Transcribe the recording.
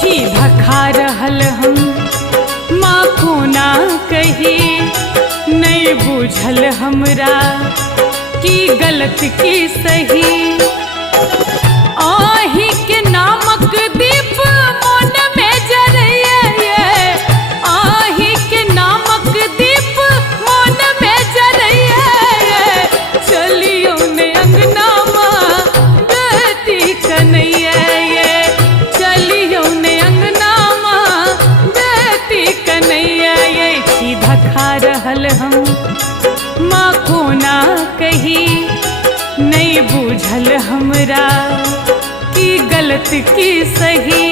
सीधा खा रहल हम माखो ना कही, नहीं बुझल हमरा की गलत की सही। आही के नामक दीप मन में जरइए, आही के नामक दीप मन में जरइए। चलियो ने अंगना माँ बेटी कन्हैया, चलियो ने अंगना माँ बेटी कन्हैया। सीधा खा रहल हम माखो ना कही, नहीं बुझल हमरा की गलत की सही।